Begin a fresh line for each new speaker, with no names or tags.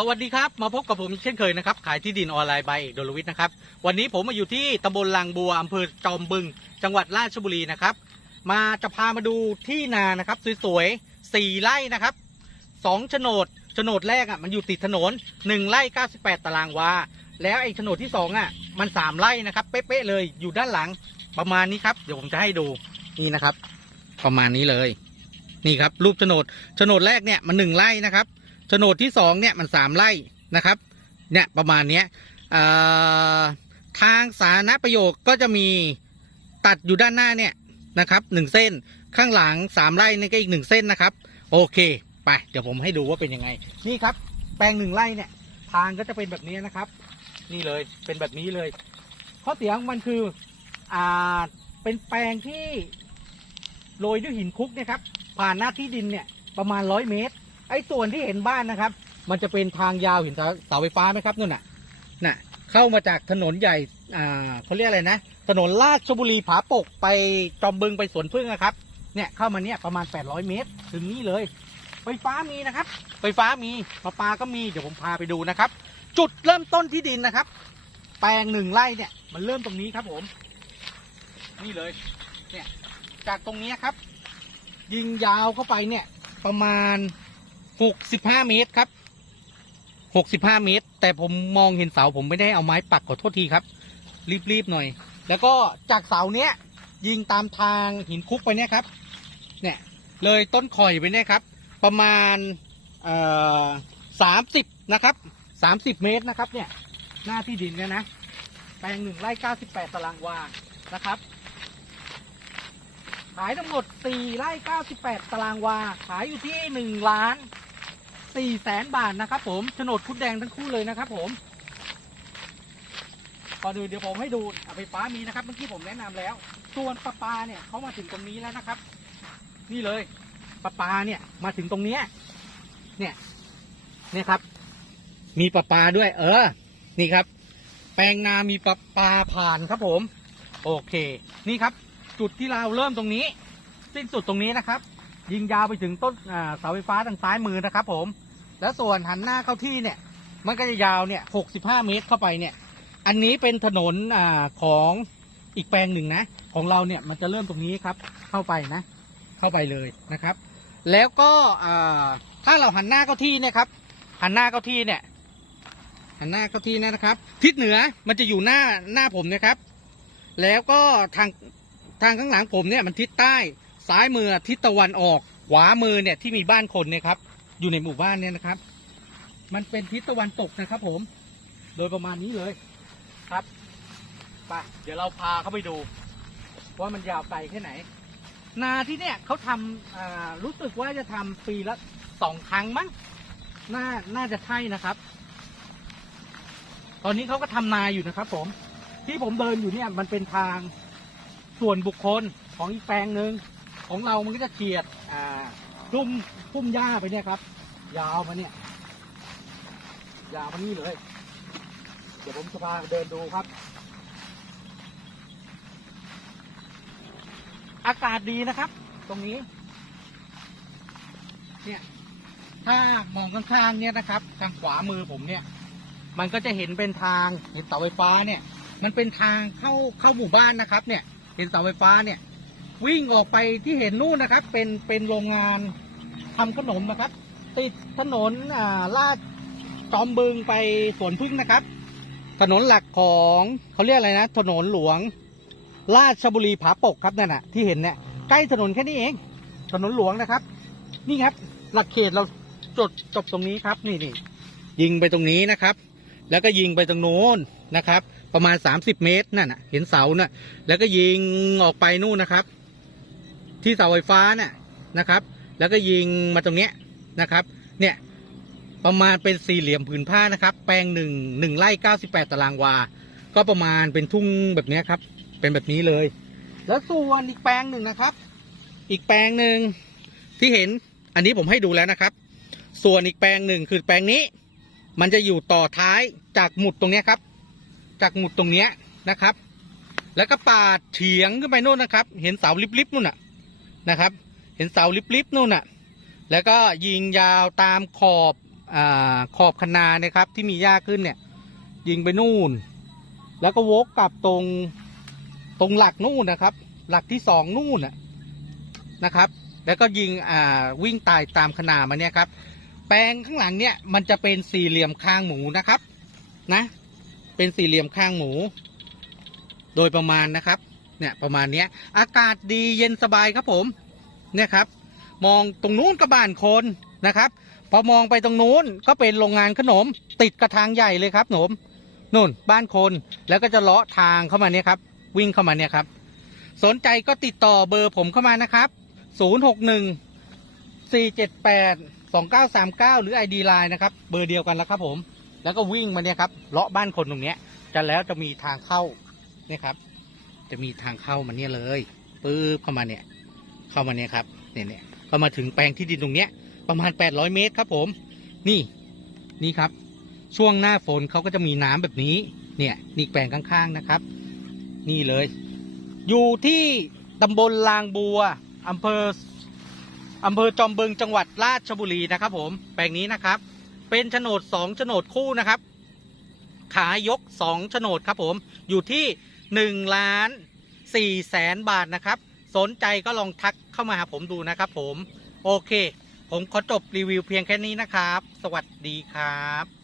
สวัสดีครับมาพบกับผมเช่นเคยนะครับขายที่ดินออนไลน์ใบเอกดลวิทย์นะครับวันนี้ผมมาอยู่ที่ตำบลลางบัวอำเภอจอมบึง จังหวัดราชบุรีนะครับ มาจะพามาดูที่นานะครับสวยๆสี่ไร่นะครับสองโฉนดโฉนดแรกอะมันอยู่ติดถนนหนึ่งไร่เก้าสิบแปดตารางวาแล้วไอ้โฉนดที่สองอะมันสามไร่นะครับเป๊ะๆเลยอยู่ด้านหลังประมาณนี้ครับเดี๋ยวผมจะให้ดูนี่นะครับ ประมาณนี้เลย นี่ครับรูปโฉนดโฉนดแรกเนี่ยมันหนึ่งไร่นะครับ โฉนดที่สองเนี่ยมันสามไร่นะครับ เนี่ยประมาณเนี้ยทางสาธารณประโยชน์ก็จะมีตัดอยู่ด้านหน้าเนี่ยนะครับหนึ่งเส้นข้างหลังสามไร่นี่ก็อีกหนึ่งเส้นนะครับ โอเคไปเดี๋ยวผมให้ดูว่าเป็นยังไง นี่ครับ แปลงหนึ่งไร่เนี่ยทางก็จะเป็นแบบนี้นะครับ นี่เลยเป็นแบบนี้เลยข้อเสียของมันคืออ่าเป็นแปลงที่โรยด้วยหินคุกเนี่ยครับ ผ่านหน้าที่ดินเนี่ยประมาณร้อยเมตร ไอ้ส่วนที่เห็นบ้านนะครับ มันจะเป็นทางยาวเห็นเสาไฟฟ้าไหมครับนู่นน่ะน่ะ เข้ามาจากถนนใหญ่อ่าเขาเรียกอะไรนะ ถนนลาดชบุรีผาปกไปจอมบึงไปสวนพึ่งนะครับ เนี่ยเข้ามาเนี่ยประมาณ 800 เมตร ถึงนี่เลย ไฟฟ้ามีนะครับ ไฟฟ้ามีประปาก็มีเดี๋ยวผมพาไปดูนะครับ จุดเริ่มต้นที่ดินนะครับ แปลงหนึ่งไร่เนี่ยมันเริ่มตรงนี้ครับผม นี่เลย เนี่ยจากตรงนี้ครับ ยิงยาวเข้าไปเนี่ยประมาณ หกสิบห้าเมตรครับหกสิบห้าเมตร แต่ผมมองเห็นเสาผมไม่ได้เอาไม้ปักขอโทษทีครับ รีบๆหน่อย แล้วก็จากเสาเนี้ย ยิงตามทางหินคุกไปเนี่ยครับ เนี่ย เลยต้นข่อยไปเนี่ยครับ ประมาณสามสิบนะครับสามสิบเมตรนะครับ เนี่ย หน้าที่ดินเนี่ยนะแปลงหนึ่งไร่เก้าสิบแปดตารางวานะครับขายทั้งหมด 4 ไร่ 98 ตารางวา ขายอยู่ที่ 1 ล้าน 4แสนบาทนะครับผมโฉนดคุดแดงทั้งคู่เลยนะครับผมก่อนอื่นเดี๋ยวผมให้ดูไฟฟ้ามีนะครับ เมื่อกี้ผมแนะนำแล้ว ส่วนประปาเนี่ยเขามาถึงตรงนี้แล้วนะครับ นี่เลยประปาเนี่ยมาถึงตรงเนี้ยเนี่ยเนี่ยครับ มีประปาด้วย เออ นี่ครับ แปลงนามีประปาผ่านครับผม โอเค นี่ครับ จุดที่เราเริ่มตรงนี้ สิ้นสุดตรงนี้นะครับ ยิงยาวไปถึงต้นเสาไฟฟ้าทางซ้ายมือนะครับ ผม แล้วส่วนหันหน้าเข้าที่เนี่ย มันก็จะยาวเนี่ยหกสิบห้าเมตรเข้าไปเนี่ย อันนี้เป็นถนนอ่าของอีกแปลงหนึ่งนะ ของเราเนี่ยมันจะเริ่มตรงนี้ครับ เข้าไปนะ เข้าไปเลยนะครับ แล้วก็อ่าถ้าเราหันหน้าเข้าที่เนี่ยครับ หันหน้าเข้าที่เนี่ยหันหน้าเข้าที่นะครับ ทิศเหนือมันจะอยู่หน้าหน้าผมนะครับ แล้วก็ทางทางข้างหลังผมเนี่ยมันทิศใต้ ซ้ายมือทิศตะวันออก ขวามือเนี่ยที่มีบ้านคนเนี่ยครับ อยู่ในหมู่บ้านเนี่ยนะครับ มันเป็นทิศตะวันตกนะครับ ผม โดยประมาณนี้เลยครับไปเดี๋ยวเราพาเข้าไปดู ว่ามันยาวไกลแค่ไหน นาที่เนี่ยเขาทำารู้สึกว่าจะทำปีละสองครั้งมั้งน่าน่าจะใช่นะครับ ตอนนี้เขาก็ทำนาอยู่นะครับ ผม ที่ผมเดินอยู่เนี่ย มันเป็นทางส่วนบุคคลของอีกแปลงหนึ่งของเรามันก็จะเฉียดอ่า พุ่มพุ่มหญ้าไปเนี่ยครับ ยาวมาเนี่ย ยาวมานี่เลย เดี๋ยวผมจะพาเดินดูครับ อากาศดีนะครับ ตรงนี้ เนี่ย ถ้ามองข้างๆเนี่ยนะครับ ทางขวามือผมเนี่ย มันก็จะเห็นเป็นทางเห็นเสาไฟฟ้าเนี่ย มันเป็นทางเข้าเข้าหมู่บ้านนะครับ เนี่ย เห็นเสาไฟฟ้าเนี่ย วิ่งออกไปที่เห็นนู่นนะครับ เป็นเป็นโรงงานทำขนมนะครับ ติดถนนอ่าลาดจอมบึงไปสวนพึ่งนะครับ ถนนหลักของเขาเรียกอะไรนะ ถนนหลวงราชบุรีผาปกครับนั่นน่ะที่เห็นเนี่ยใกล้ถนนแค่นี้เอง ถนนหลวงนะครับ นี่ครับ หลักเขตเราจดจบตรงนี้ครับ นี่นี่ยิงไปตรงนี้นะครับ แล้วก็ยิงไปตรงโน้นนะครับ ประมาณ 30 เมตรนั่นน่ะเห็นเสาน่ะแล้วก็ยิงออกไปนู่นนะครับ ที่เสาไฟฟ้าน่ะนะครับ แล้วก็ยิงมาตรงเนี้ยนะครับ เนี่ยประมาณเป็นสี่เหลี่ยมผืนผ้านะครับ แปลงหนึ่งหนึ่งไร่เก้าสิบแปดตารางวา ก็ประมาณเป็นทุ่งแบบเนี้ยครับ เป็นแบบนี้เลย แล้วส่วนอีกแปลงหนึ่งนะครับ อีกแปลงหนึ่งที่เห็นอันนี้ผมให้ดูแล้วนะครับ ส่วนอีกแปลงหนึ่งคือแปลงนี้ มันจะอยู่ต่อท้ายจากหมุดตรงเนี้ยครับ จากหมุดตรงเนี้ยนะครับ แล้วก็ปาดเฉียงขึ้นไปโน่นนะครับ เห็นเสาลิบๆนู่นน่ะ นะครับ เห็นเสาลิบๆนู่นน่ะ แล้วก็ยิงยาวตามขอบอ่าขอบคะนานี่ยครับ ที่มีหญ้าขึ้นเนี่ย ยิงไปนู่น แล้วก็วกกลับตรงตรงหลักนู่นนะครับ หลักที่สองนู่นน่ะนะครับ แล้วก็ยิงอ่าวิ่งตายตามขนามาเนี่ยครับ แปลงข้างหลังเนี่ยมันจะเป็นสี่เหลี่ยมข้างหมูนะครับ นะ เป็นสี่เหลี่ยมข้างหมู โดยประมาณนะครับ เนี่ยประมาณเนี้ย อากาศดีเย็นสบายครับผม เนี่ยครับ มองตรงนู้นก็บ้านคนนะครับ พอมองไปตรงนู้นก็เป็นโรงงานขนม ติดกระทางใหญ่เลยครับหนมนู่นบ้านคนแล้วก็จะเลาะทางเข้ามาเนี่ยครับ วิ่งเข้ามาเนี่ยครับ สนใจก็ติดต่อเบอร์ผมเข้ามานะครับ 061 478 2939 หรือ ID Line นะครับ เบอร์เดียวกันแล้วครับผม แล้วก็วิ่งมาเนี่ยครับ เลาะบ้านคนตรงเนี้ยจะแล้วจะมีทางเข้าเนี่ยครับ จะมีทางเข้ามาเนี่ยเลยปื๊บเข้ามาเนี่ย เข้ามาเนี่ยครับเนี่ยเนี่ยก็มาถึงแปลงที่ดินตรงเนี้ย ประมาณ 800 เมตรครับผม นี่นี่ครับ ช่วงหน้าฝนเขาก็จะมีน้ำแบบนี้ เนี่ยนี่แปลงข้างๆนะครับ นี่เลย อยู่ที่ตำบลลางบัวอำเภออำเภอจอมบึงจังหวัดราชบุรีนะครับ ผม แปลงนี้นะครับ เป็นโฉนดสองโฉนดคู่นะครับ ขายยกสองโฉนดครับผม อยู่ที่ หนึ่งล้านสี่แสนบาทนะครับ สนใจก็ลองทักเข้ามาหาผมดูนะครับผม โอเค ผมขอจบรีวิวเพียงแค่นี้นะครับ สวัสดีครับ